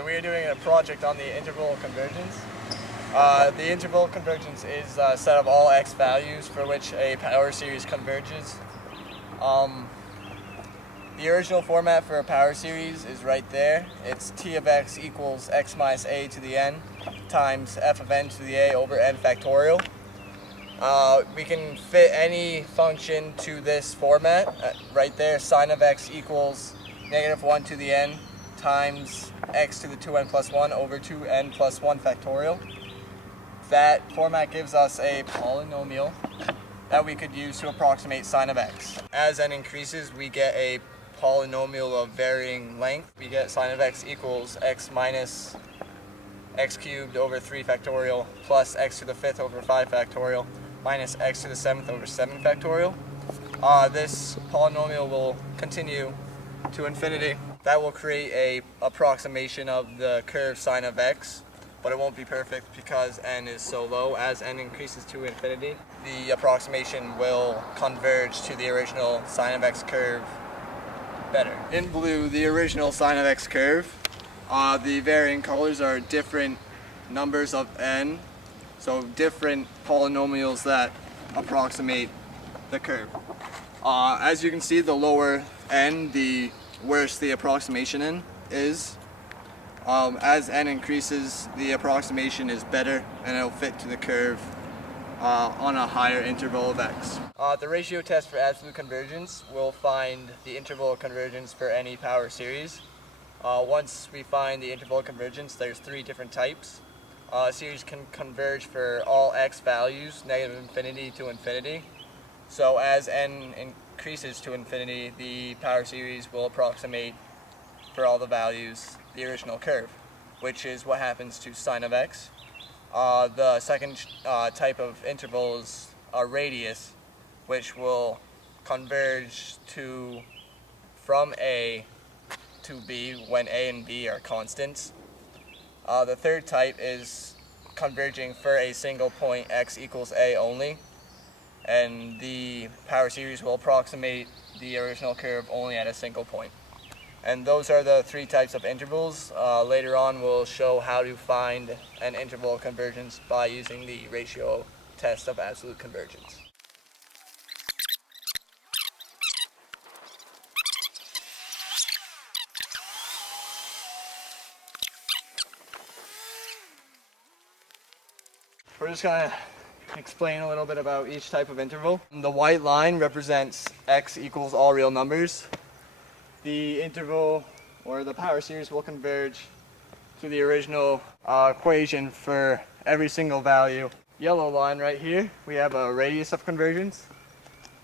So we are doing a project on the interval convergence. The interval convergence is a set of all x values for which a power series converges. The original format for a power series is right there. It's t of x equals x minus a to the n times f of n to the a over n factorial. We can fit any function to this format right there. Sine of x equals negative 1 to the n times x to the 2n plus 1 over 2n plus 1 factorial. That format gives us a polynomial that we could use to approximate sine of x. As n increases, we get a polynomial of varying length. We get sine of x equals x minus x cubed over 3 factorial plus x to the 5th over 5 factorial minus x to the 7th over 7 factorial. This polynomial will continue to infinity. That will create a approximation of the curve sine of x, but it won't be perfect because n is so low. As n increases to infinity, the approximation will converge to the original sine of x curve better. In blue, the original sine of x curve. The varying colors are different numbers of n, so different polynomials that approximate the curve. As you can see, the lower n, the worse the approximation n is. As n increases, the approximation is better and it'll fit to the curve on a higher interval of x. The ratio test for absolute convergence will find the interval convergence for any power series. Once we find the interval convergence, there's 3 different types. A series can converge for all x values, negative infinity to infinity. So as n increases to infinity, the power series will approximate for all the values the original curve, which is what happens to sine of x. The second type of interval is a radius, which will converge from A to B when A and B are constants. The third type is converging for a single point x equals A only, and the power series will approximate the original curve only at a single point. And those are the 3 types of intervals. Later on we'll show how to find an interval convergence by using the ratio test of absolute convergence. We're just going to explain a little bit about each type of interval. The white line represents x equals all real numbers. The interval or the power series will converge to the original equation for every single value. Yellow line right here, we have a radius of convergence.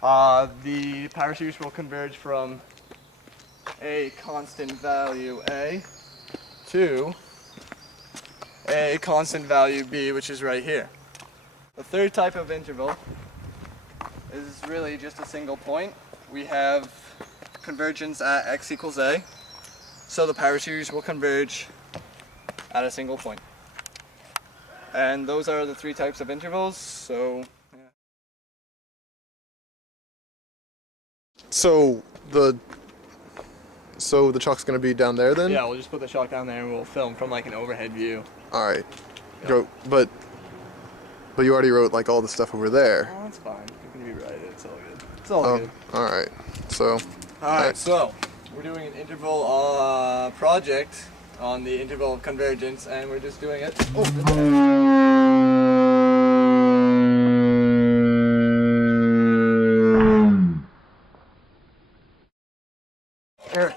The power series will converge from a constant value A to a constant value B, which is right here. The third type of interval is really just a single point. We have convergence at x equals a, so the power series will converge at a single point. And those are the 3 types of intervals. So yeah. So the chalk's gonna be down there then? Yeah, we'll just put the chalk down there and we'll film from like an overhead view. All right. Yeah. Go, but you already wrote like all the stuff over there. Oh, that's fine. You can rewrite it. It's all good. It's all good. All right. So. Alright, so we're doing an interval project on the interval of convergence, and we're just doing it. Eric.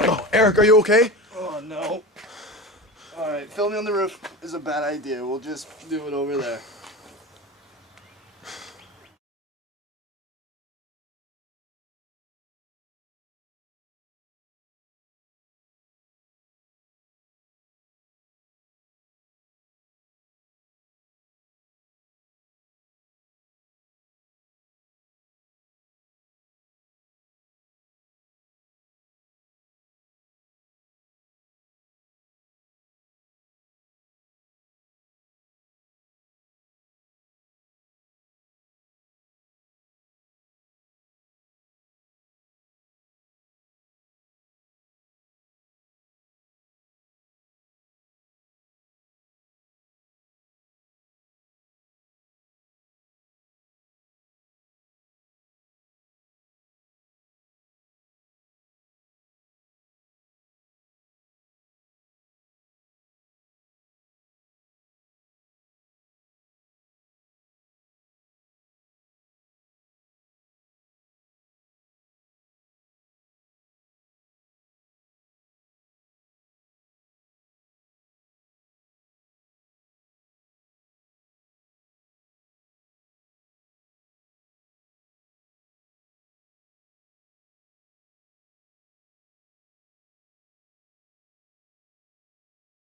Oh, Eric, are you okay? Oh no. Alright, filming on the roof is a bad idea. We'll just do it over there.